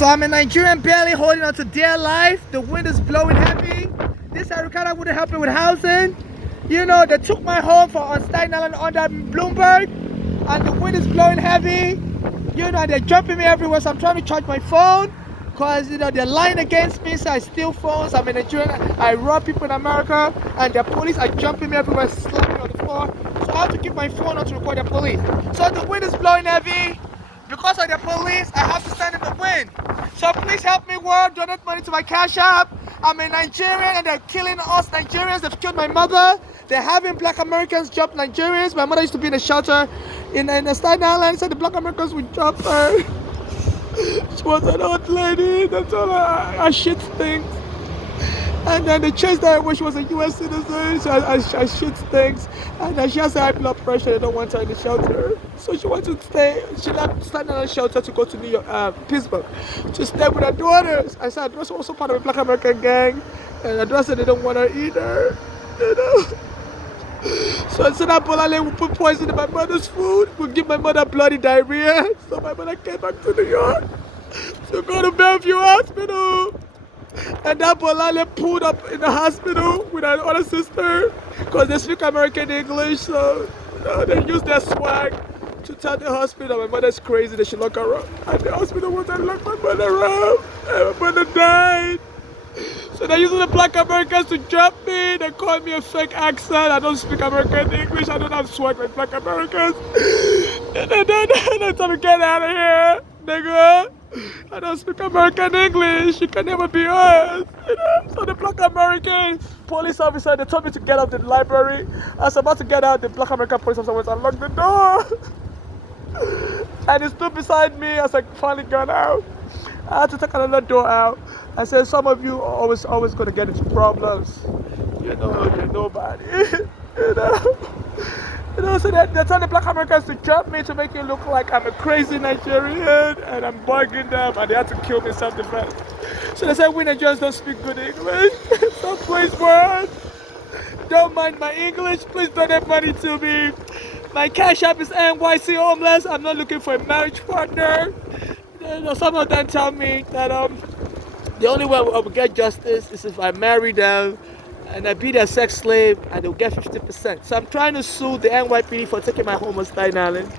So I'm in Nigerian, barely holding on to dear life. The wind is blowing heavy. This Arikana wouldn't help me with housing. You know, they took my home on Staten Island under Bloomberg, and the wind is blowing heavy. You know, they're jumping me everywhere, so I'm trying to charge my phone, because, you know, they're lying against me, so I steal phones. I'm in Nigeria, I rob people in America, and the police are jumping me everywhere, slapping me on the floor. So I have to keep my phone on to record the police. So the wind is blowing heavy. Because of the police, I have to stand in the wind. So please help me work, donate money to my Cash App. I'm a Nigerian and they're killing us Nigerians. They've killed my mother. They're having black Americans jump Nigerians. My mother used to be in a shelter in the Staten Island, so the black Americans would jump her. She was an old lady. That's all her shit stinks. And then they chased her when she was a US citizen. So I shit stinks. And then she has high blood pressure. They don't want her in the shelter. So she wants to stay. She left Staten Island shelter to go to New York, Pittsburgh, to stay with her daughters. I said, her also part of a black American gang. And her daughter said they don't want her either. You know? So instead of Bolale would put poison in my mother's food, would give my mother bloody diarrhea. So my mother came back to New York to go to Bellevue Hospital. And that Bolale pulled up in the hospital with her other sister, because they speak American English, so you know, they use their swag to tell the hospital my mother's crazy, they should lock her up. And the hospital wanted to lock my mother up, and my mother died. So they're using the black Americans to jump me. They call me a fake accent. I don't speak American English. I don't have swag like black Americans. And then they tell me, get out of here, nigga. I don't speak American English. You can never be us. You know? So the black American police officer, they told me to get out of the library. I was about to get out. The black American police officer went and locked the door. And he stood beside me as I finally got out. I had to take another door out. I said, some of you are always going to get into problems. You know, you're nobody. You know? You know, so they're telling the black Americans to jump me to make it look like I'm a crazy Nigerian and I'm bugging them, and they had to kill me in self-defense. So they said, we Nigerians don't speak good English. So please, word, don't mind my English. Please donate money to me. My Cash App is NYC Homeless. I'm not looking for a marriage partner. You know, some of them tell me that the only way I will get justice is if I marry them and I be their sex slave, and they'll get 50%. So I'm trying to sue the NYPD for taking my home on Staten Island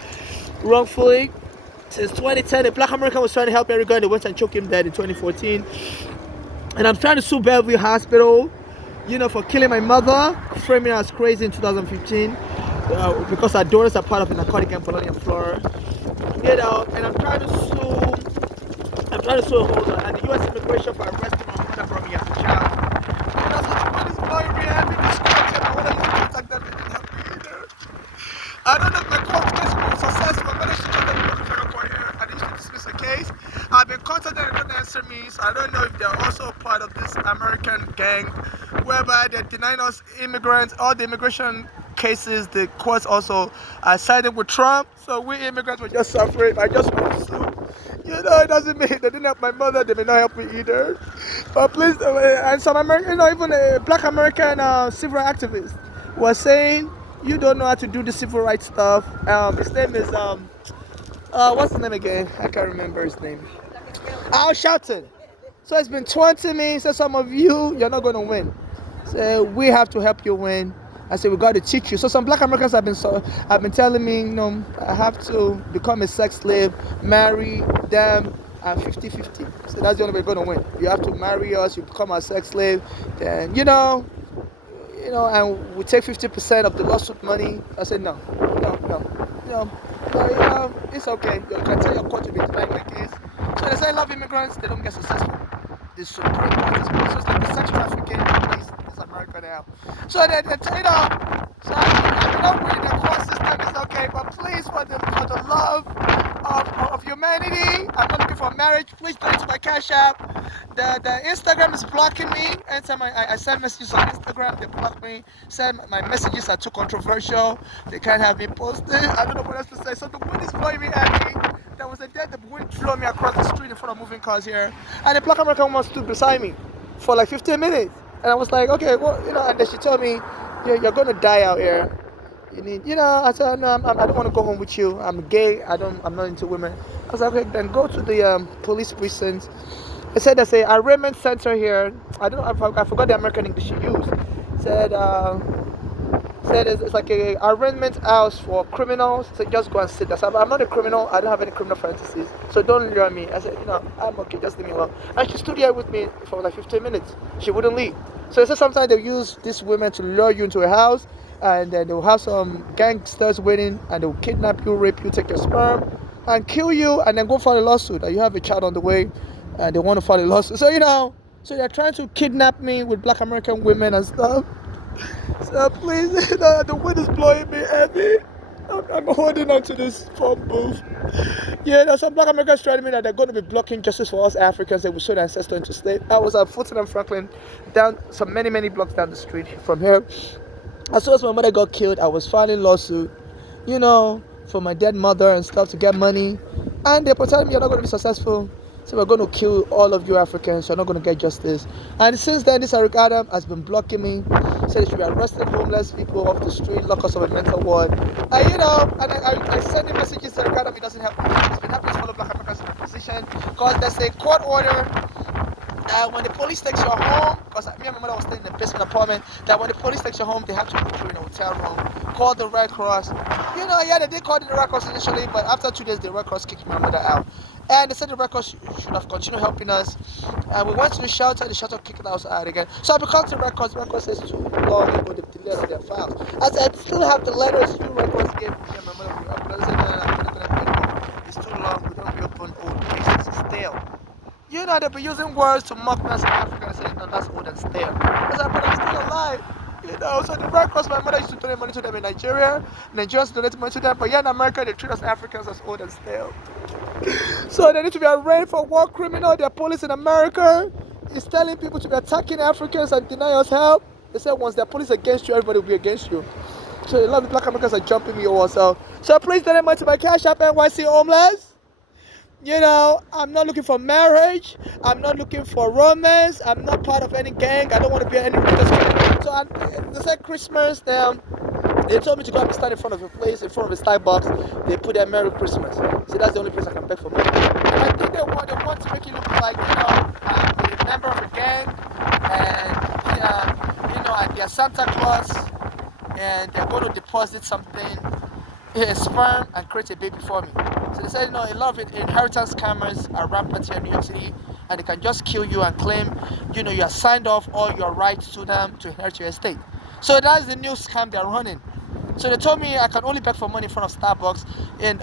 wrongfully. Since 2010, a black American was trying to help Eric, and they went and choked him dead in 2014. And I'm trying to sue Bellevue Hospital, you know, for killing my mother, framing her as crazy in 2015, because our daughters are part of a narcotic gang in Florida. You know, and I'm trying to sue a holder and the U.S. immigration for arresting my mother for me as a child. And that's what the police blowing me at me, discouraged, and I wanted to contact them, they didn't help me either. I don't know if my court case will be successful. I'm going to shoot them in the federal court here, and they should dismiss the case. I've been contacted and they don't answer me, so I don't know if they're also part of this American gang, whereby they're denying us immigrants, all the immigration cases, the courts also sided with Trump, so we immigrants were just suffering. I just want to sue. You know, it doesn't mean they didn't help my mother, they may not help me either. But please, and some American, you know, even a black American civil activist was saying, you don't know how to do the civil rights stuff. His name is, what's his name again? I can't remember his name. Al Shelton. So it's been taunting me, so some of you're not going to win. So we have to help you win. I said, we got to teach you. So some black Americans have been telling me, you know, I have to become a sex slave, marry them, and 50-50. So that's the only way we're going to win. You have to marry us, you become a sex slave, then, you know, and we take 50% of the lawsuit money. I said, no, it's okay. You can tell your court to be denying my case. So they say, I love immigrants, they don't get successful. The Supreme Court is just like the sex trafficking place in America now. So they you know, so I don't really the court system is okay, but please, for the love of humanity, I'm not looking for marriage. Please donate to my Cash App. The Instagram is blocking me. Anytime I send messages on Instagram, they block me. Say my messages are too controversial. They can't have me posted. I don't know what else to say. So the wind is blowing me at me. There was a day the wind blew me across the street in front of moving cars here, and the black American woman stood beside me for like 15 minutes. And I was like, okay, well, you know, and then she told me, you're going to die out here. I said, no, I don't want to go home with you. I'm gay. I'm not into women. I was like, okay, then go to the police precinct. I said there's a arraignment center here. I don't know. I forgot the American English she used. Said it's like a arraignment house for criminals. So just go and sit there. So I'm not a criminal. I don't have any criminal fantasies. So don't lure me. I said, I'm okay. Just leave me alone. And she stood here with me for like 15 minutes. She wouldn't leave. So said sometimes they use these women to lure you into a house, and then they'll have some gangsters waiting, and they'll kidnap you, rape you, take your sperm, and kill you, and then go file a lawsuit. And you have a child on the way, and they want to file a lawsuit. So they're trying to kidnap me with Black American women and stuff. So please, the wind is blowing me heavy. I'm holding on to this phone booth. Some Black Americans telling me that they're going to be blocking justice for us Africans that we sold ancestors into slave. I was at Fulton and Franklin, down some many blocks down the street from here. As soon as my mother got killed, I was filing lawsuit, for my dead mother and stuff to get money. And they were telling me you're not going to be successful. So we're going to kill all of you Africans. You're not going to get justice. And since then, this Eric Adam has been blocking me. Said they should be arresting homeless people off the street, lock us up a mental ward. And I send him messages to Eric Adam. He doesn't help me. He's been helping us follow Black Americans in position because there's a court order that when the police takes you home, because me and my mother was staying in the basement apartment, that when the police takes you home, they have to put you in a hotel room. Call the Red Cross. They did call the Red Cross initially, but after 2 days, the Red Cross kicked my mother out. And they said the Red Cross should have continued helping us. And we went to the shelter kicked us out again. So I become to the Red Cross. The Red Cross says too long ago they've deleted all their files. I said, I still have the letters you Red Cross gave me and my mother. I said, no, I'm not going to anymore. It's too long. We don't reopen old cases. It's stale. They'll be using words to mock us in Africa and saying, no, that's old and stale. I said, but I'm still alive. So the Red Cross, my mother used to donate money to them in Nigeria. Nigerians donate money to them. But here in America, they treat us Africans as old and stale. So they need to be arraigned for war criminal. Their police in America is telling people to be attacking Africans and deny us help. They said once their police against you, everybody will be against you. So a lot of the Black Americans are jumping me over. So please donate money to my Cash App NYC Homeless. I'm not looking for marriage. I'm not looking for romance. I'm not part of any gang. I don't want to be any religious gang. So they said Christmas. They told me to go up and stand in front of a place, in front of a Starbucks. They put there Merry Christmas. So that's the only place I can beg for money. And I think they want to make it look like, I'm a member of a gang. And they're Santa Claus. And they're going to deposit something, a sperm, and create a baby for me. So they said, a lot of inheritance scammers are rampant here in New York City, and they can just kill you and claim, you have signed off all your rights to them to inherit your estate. So that's the new scam they're running. So they told me I can only beg for money in front of Starbucks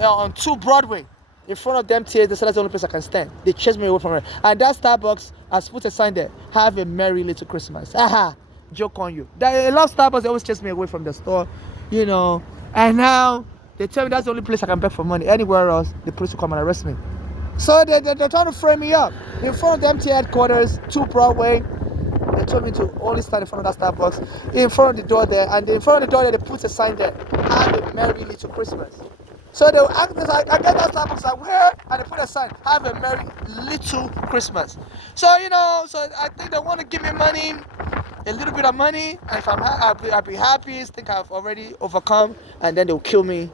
on 2 Broadway. In front of them TAs, they said that's the only place I can stand. They chased me away from it. And that Starbucks has put a sign there, have a merry little Christmas. Aha, joke on you. A lot of Starbucks, they always chase me away from the store, And now, they tell me that's the only place I can beg for money. Anywhere else, the police will come and arrest me. So they're trying to frame me up. In front of the MTA headquarters, 2 Broadway, they told me to only stand in front of that Starbucks. In front of the door there, and in front of the door there, they put a sign there, have a merry little Christmas. So they will ask me, I get that Starbucks, I wear, and they put a sign, have a merry little Christmas. So, so I think they want to give me money, a little bit of money, and if I'll be happy, think I've already overcome, and then they'll kill me.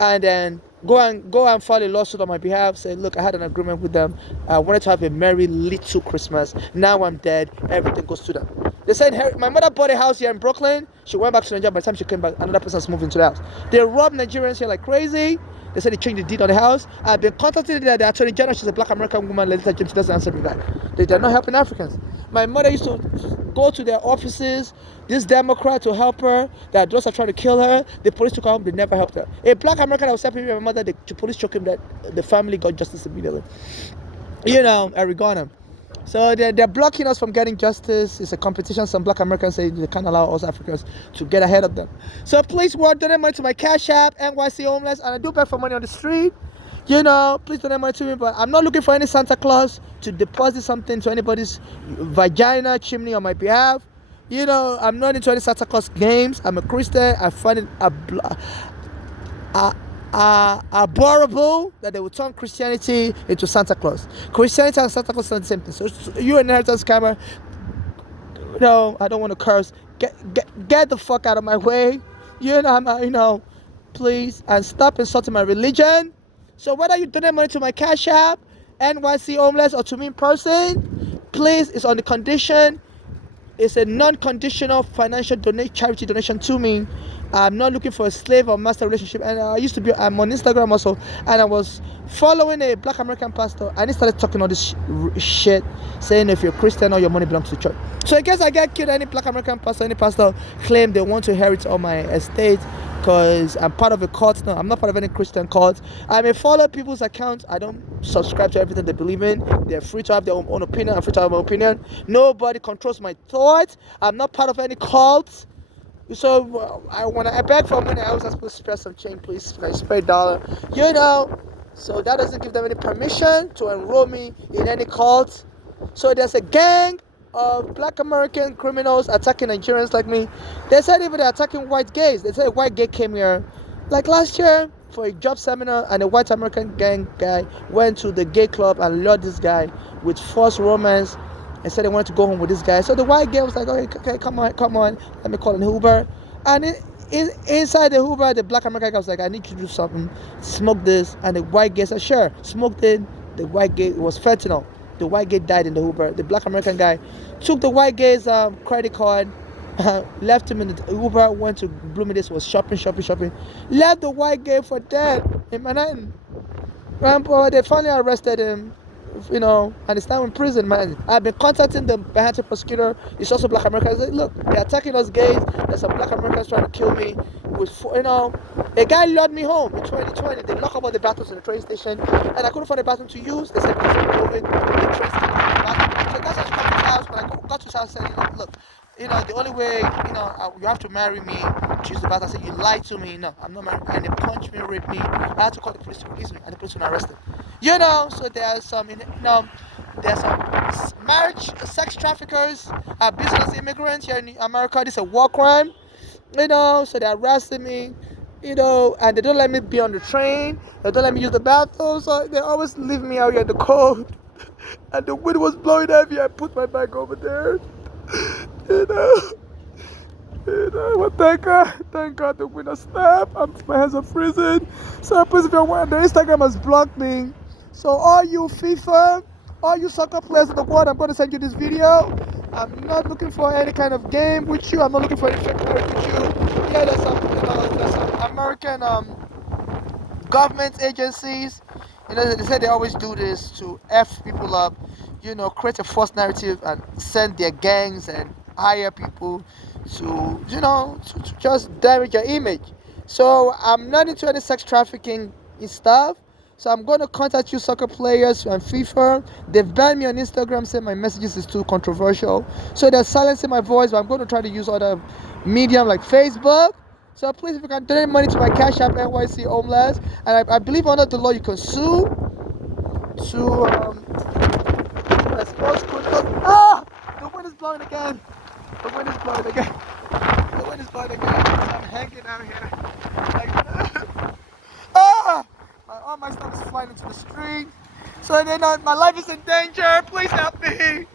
And then go and file a lawsuit on my behalf. Say, look, I had an agreement with them. I wanted to have a merry little Christmas. Now I'm dead. Everything goes to them. They said my mother bought a house here in Brooklyn. She went back to Nigeria. By the time she came back, another person's moved into the house. They robbed Nigerians here like crazy. They said they changed the deed on the house. I've been contacted the Attorney General. She's a Black American woman. Letitia James doesn't answer me back. They're not helping Africans. My mother used to go to their offices. This Democrat to help her. The adults are trying to kill her. The police took her home. They never helped her. A Black American that was helping me and my mother, the police choked him. That the family got justice immediately. Eric Garner. So they're blocking us from getting justice. It's a competition. Some Black Americans say they can't allow us Africans to get ahead of them. So please donate money to my Cash App, NYC Homeless, and I do beg for money on the street. Please donate money to me, but I'm not looking for any Santa Claus to deposit something to anybody's vagina chimney on my behalf. I'm not into any Santa Claus games. I'm a Christian. I find it abhorrible that they would turn Christianity into Santa Claus. Christianity and Santa Claus are the same thing. So you're an inheritance scammer. I don't want to curse. Get the fuck out of my way. Please, and stop insulting my religion. So whether you donate money to my Cash App, NYC Homeless, or to me in person, please, it's on the condition. It's a non-conditional financial charity donation to me. I'm not looking for a slave or master relationship. And I'm on Instagram also, and I was following a Black American pastor, and he started talking all this shit, saying if you're Christian, all your money belongs to the church. So in case I get killed, any Black American pastor, any pastor claim they want to inherit all my estate, because I'm part of a cult. No, I'm not part of any Christian cult. I may follow people's accounts. I don't subscribe to everything they believe in. They're free to have their own opinion. I'm free to have my opinion. Nobody controls my thoughts. I'm not part of any cult. So when I beg for money, I always ask people to spare some change, please. Can I spare $1? So that doesn't give them any permission to enroll me in any cult. So there's a gang of Black American criminals attacking Nigerians like me. They said even they're attacking white gays. They said a white gay came here like last year for a job seminar, and a white American gang guy went to the gay club and lured this guy with false romance and said they wanted to go home with this guy. So the white guy was like, okay, come on, let me call an Uber. And inside the Uber, the Black American guy was like, I need you to do something, smoke this. And the white guy said, sure, smoked it. The white guy, it was fentanyl. The white guy died in the Uber. The Black American guy took the white guy's credit card, left him in the Uber, went to Bloomingdale's, was shopping, left the white guy for dead in Manhattan. They finally arrested him, and he's now in prison, man. I've been contacting the Manhattan prosecutor. He's also Black American. I said, look, they're attacking us gays. There's some Black Americans trying to kill me. A guy lured me home in 2020. They locked up all the bathrooms in the train station, and I couldn't find a bathroom to use. They said because of COVID, the train station was bathroom. So that's how I come to his house. When I got to his house, I said, look, the only way, you have to marry me to use the bathroom. I said, you lied to me. No, I'm not married. And they punched me, raped me. I had to call the police to release me, and the police were arrested. So there's some, there's some sex traffickers, business immigrants here in America. This is a war crime, so they arrested me, and they don't let me be on the train. They don't let me use the bathroom, so they always leave me out here in the cold. And the wind was blowing heavy. I put my bag over there, but thank God the wind has stopped. My hands are freezing. So please, if you're the Instagram has blocked me. So all you FIFA, all you soccer players in the world, I'm going to send you this video. I'm not looking for any kind of game with you. I'm not looking for any fake marriage with you. Yeah, there's some American government agencies. They say they always do this to F people up, create a false narrative and send their gangs and hire people to just damage your image. So I'm not into any sex trafficking stuff. So I'm going to contact you soccer players and FIFA. They've banned me on Instagram saying my messages is too controversial. So they're silencing my voice, but I'm going to try to use other medium like Facebook. So please, if you can donate money to my Cash App, NYC Homeless. And I believe under the law you can sue to expose criminals. The wind is blowing again. The wind is blowing again. I'm hanging out here. All my stuff is flying into the street. So then my life is in danger. Please help me.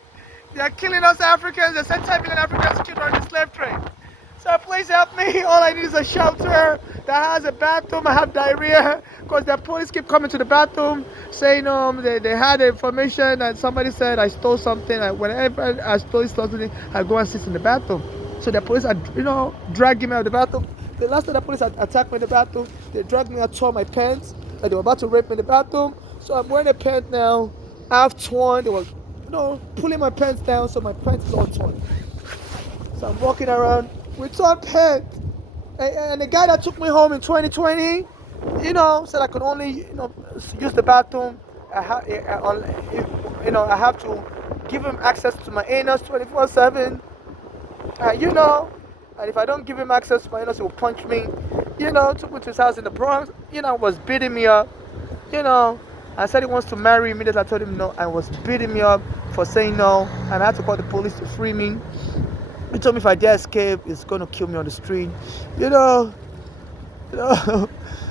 They are killing us Africans. They said 10 million Africans killed on the slave trade. So please help me. All I need is a shelter that has a bathroom. I have diarrhea because the police keep coming to the bathroom saying they had information and somebody said I stole something. Whenever I stole something, I go and sit in the bathroom. So the police are dragging me out of the bathroom. The last time the police attacked me in the bathroom, they dragged me out, tore my pants, and they were about to rape me in the bathroom. So I'm wearing a pant now, half torn. They were, pulling my pants down, so my pants is all torn. So I'm walking around with torn pants. And the guy that took me home in 2020, said I could only, use the bathroom. I have to give him access to my anus 24/7. And if I don't give him access to my anus, he will punch me. Took me to his house in the Bronx. Was beating me up. I said he wants to marry me. Immediately I told him no. I was beating me up for saying no, and I had to call the police to free me. He told me if I dare escape, it's gonna kill me on the street.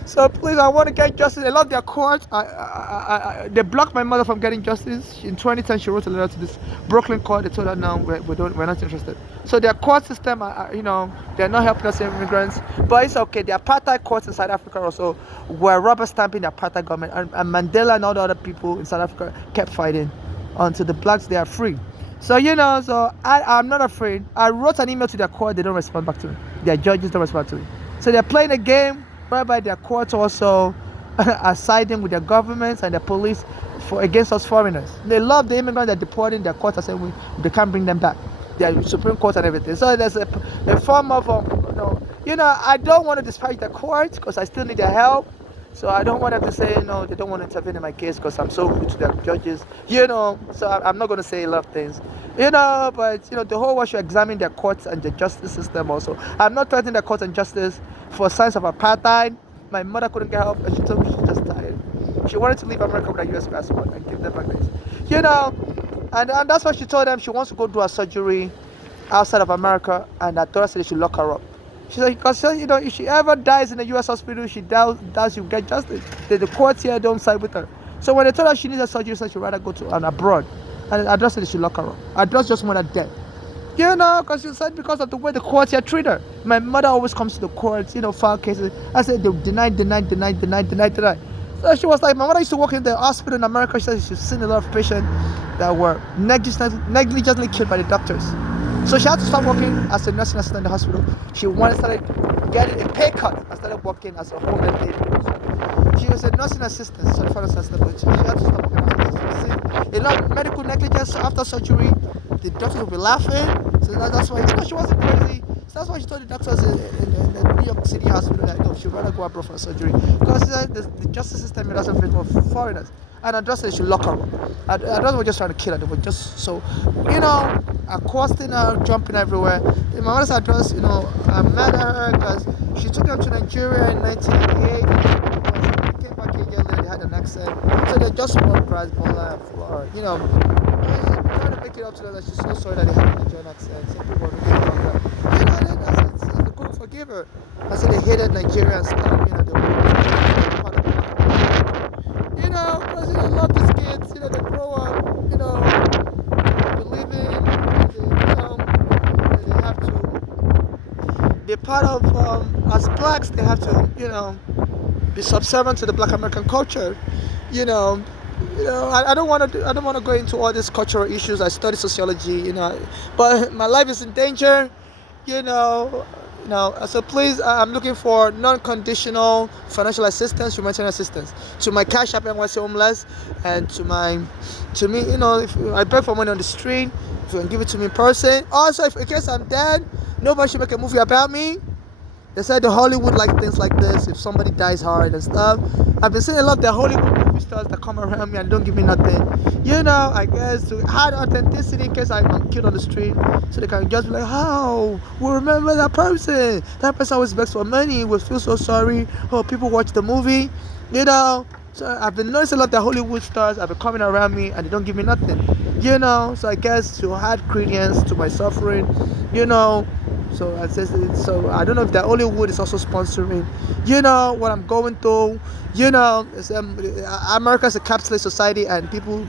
So please, I want to get justice. They love their courts. They blocked my mother from getting justice. In 2010, she wrote a letter to this Brooklyn court. They told her, no, we're not interested. So their court system, they're not helping us immigrants. But it's okay. The apartheid courts in South Africa also were rubber stamping the apartheid government. And Mandela and all the other people in South Africa kept fighting until the blacks, they are free. So, I'm not afraid. I wrote an email to their court. They don't respond back to me. Their judges don't respond to me. So they're playing a game whereby their courts also are siding with their governments and the police against us foreigners. They love the immigrants. They're deporting. Their courts are saying they can't bring them back. Their Supreme Court and everything. So there's a form of, I don't want to disparage the courts because I still need their help. So I don't want them to say, no, they don't want to intervene in my case because I'm so rude to their judges. So I'm not going to say a lot of things. But, the whole world should examine their courts and the justice system also. I'm not threatening the courts and justice for signs of apartheid. My mother couldn't get help and she told me she's just tired. She wanted to leave America with a US passport and give them back this. And that's why she told them she wants to go do a surgery outside of America, and I told her they should lock her up. She said, because if she ever dies in a US hospital, she dies, she'll get justice. The courts here don't side with her. So when they told her she needs a surgery, she said she'd rather go to abroad. And I just said they should lock her up. I just want her dead. Because she said because of the way the courts here treat her. My mother always comes to the courts, file cases. I said they deny. So she was like, my mother used to work in the hospital in America. She said she's seen a lot of patients that were negligently killed by the doctors. So she had to start working as a nursing assistant in the hospital. She started getting a pay cut and started working as a home health aide. She was a nursing assistant, certified nursing assistant, but she had to start working as a nursing assistant. A lot of medical negligence after surgery. The doctors would be laughing. So that's why she wasn't crazy. So that's why she told the doctors in the New York City hospital that no, she'd rather go abroad for surgery. Because the justice system doesn't fit for foreigners. And I just said she should lock her up. I just were just trying to kill her. They were just so, accosting her, jumping everywhere. In my mother's address, I met her because she took them to Nigeria in 1998. She came back a year later, they had an accent. So they just spoke grass, bola, trying to make it up to them that she's so sorry that they had a Nigerian accent. Some people were making fun of her. I said, they couldn't forgive her. I said they hated Nigeria and stuff. They were part of it. Because I love these kids. They grow up, believing, they have to. They're part of as blacks. They have to, be subservient to the Black American culture. I don't want to go into all these cultural issues. I study sociology, but my life is in danger, So please, I'm looking for non-conditional financial assistance, humanitarian assistance to my Cash App NYC homeless, and to me, if I beg for money on the street, if you can give it to me in person. Also, if in case I'm dead, nobody should make a movie about me. They said the Hollywood like things like this. If somebody dies hard and stuff, I've been seeing a lot of the Hollywood movie stars that come around me and don't give me nothing. I guess to hide authenticity in case I'm killed on the street, so they can just be like, "How? We remember that person. That person always begs for money. We feel so sorry. Oh, people watch the movie, So I've been noticing a lot of the Hollywood stars have been coming around me and they don't give me nothing, So I guess to add credence to my suffering, So I don't know if the Hollywood is also sponsoring, what I'm going through. America's a capitalist society and people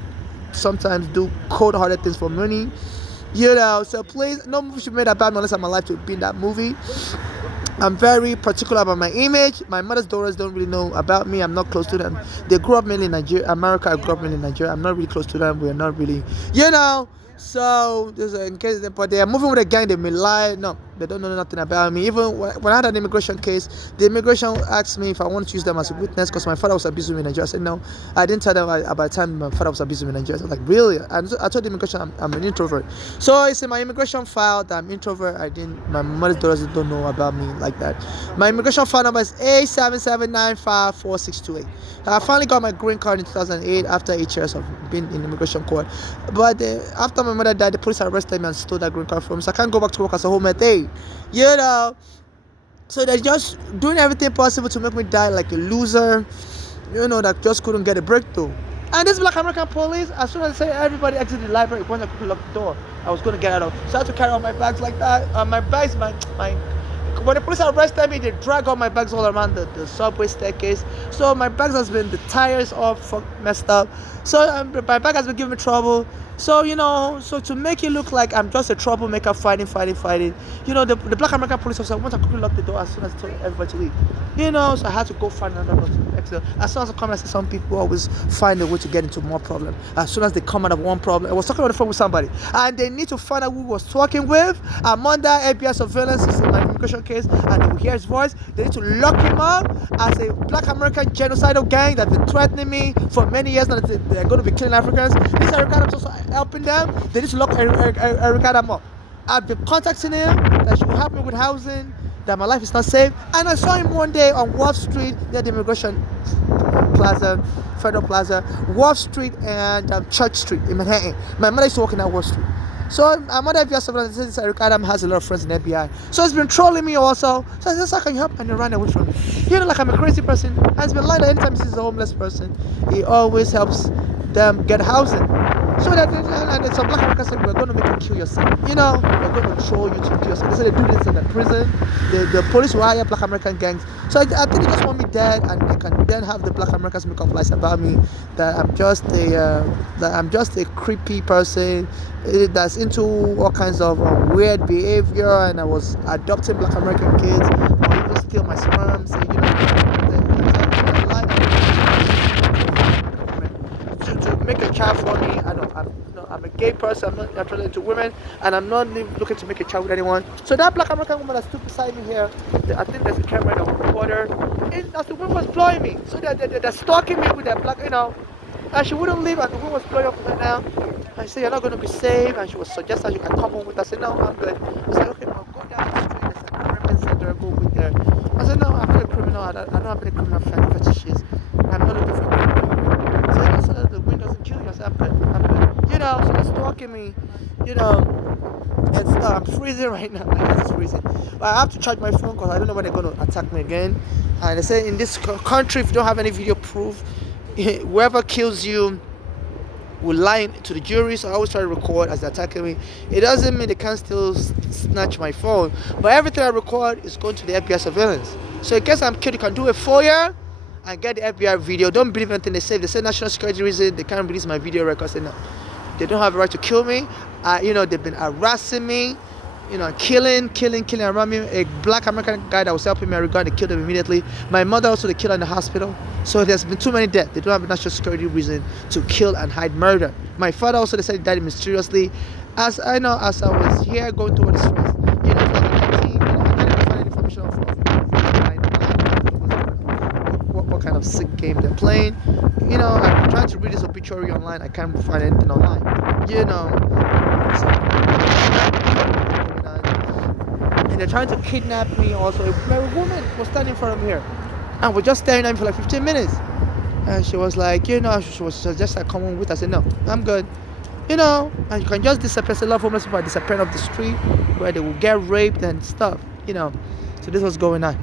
sometimes do cold-hearted things for money. So please, no movie should be made about me unless I'm alive to be in that movie. I'm very particular about my image. My mother's daughters don't really know about me. I'm not close to them. They grew up mainly in Nigeria. America, I grew up mainly in Nigeria. I'm not really close to them. We're not really, So, in case, but they are moving with a gang, they may lie. No, they don't know nothing about me. Even when I had an immigration case, the immigration asked me if I wanted to use them as a witness because my father was abusing me in Nigeria. I said no. I didn't tell them by the time my father was abusing me in Nigeria. I was like, really? And I told the immigration I'm an introvert. So it's in my immigration file that I'm introvert. My mother's daughters don't know about me like that. My immigration file number is A77954628. I finally got my green card in 2008 after 8 years of being in immigration court. But after my mother died, the police arrested me and stole that green card from me. So I can't go back to work as a home health aide. So they're just doing everything possible to make me die like a loser, that just couldn't get a breakthrough. And this Black American police, as soon as they say everybody exit the library, when I could lock the door, I was going to get out of. So I had to carry out my bags like that. My bags, my when the police arrested me, they drag all my bags all around the subway staircase. So my bags has been, the tires all messed up. So my bag has been giving me trouble. So, so to make it look like I'm just a troublemaker fighting. The black American police officer wanted to quickly lock the door as soon as I told everybody to leave. So I had to go find another exit. As soon as I come, I see some people always find a way to get into more problem. As soon as they come out of one problem, I was talking on the phone with somebody, and they need to find out who was talking with. I'm under FBI surveillance. It's in my immigration case, and they will hear his voice. They need to lock him up as a black American genocidal gang that's been threatening me for many years now. They're going to be killing Africans. This Eric Adams also helping them. They need to lock Eric Adams up. I've been contacting him that she will help me with housing, that my life is not safe. And I saw him one day on Wharf Street near the Immigration Plaza, Federal Plaza, Wharf Street and Church Street in Manhattan. My mother used to work in that Wharf Street. So I'm on FBI surveillance. Since Eric Adams has a lot of friends in FBI, so he's been trolling me also. So I said, "How can you help?" And he ran away from me. Like I'm a crazy person. And he's been lying that anytime he sees a homeless person, he always helps them get housing. So that, and some black Americans said, "We're going to make you kill yourself. We're going to troll you to kill yourself." They said they do this in the prison. The police will hire black American gangs. So I think they just want me dead, and they can then have the black Americans make up lies about me that I'm just a creepy person that's into all kinds of weird behavior, and I was adopting black American kids, or even steal my sperm. So, to make a child for me. I'm a gay person. I'm not attracted into women, and I'm not looking to make a child with anyone. So that black American woman that stood beside me here, I think there's a camera in the water, and as the wind was blowing me, so they're stalking me with that black, and she wouldn't leave, and the wind was blowing up her now. I said, "You're not going to be safe," and she was suggesting you can come home with us. I said, "No, I'm good." I said, "Okay, I'll go down the street. There's a criminal center. Go with there." I said, "No, I'm not a criminal. I don't have any criminal fetishes. I'm not looking for a criminal." So the wind doesn't kill you. I said, "I'm good. So they're stalking me. I'm freezing right now. My hands is freezing. But I have to charge my phone because I don't know when they're going to attack me again. And they say in this country, if you don't have any video proof, whoever kills you will lie to the jury. So I always try to record as they're attacking me. It doesn't mean they can't still snatch my phone, but everything I record is going to the FBI surveillance. So in case I'm killed, you can do a FOIA and get the FBI video. Don't believe anything they say. If they say national security reason, they can't release my video records. No, they don't have a right to kill me. They've been harassing me, killing around me. A black American guy that was helping me, they killed him immediately. My mother also, they killed her in the hospital. So there's been too many deaths. They don't have a national security reason to kill and hide murder. My father also, they said he died mysteriously. As I was here going through all this stress, 2019, I can't even find any information of what kind of sick game they're playing. I'm trying to read this obituary online. I can't find anything online. And they're trying to kidnap me also. A woman was standing in front of me here, and we're just staring at me for like 15 minutes. And she was like, she was just like, "Come on with us." I said, "No, I'm good." And you can just disappear. A lot of homeless people are disappearing off the street where they will get raped and stuff. So this was going on.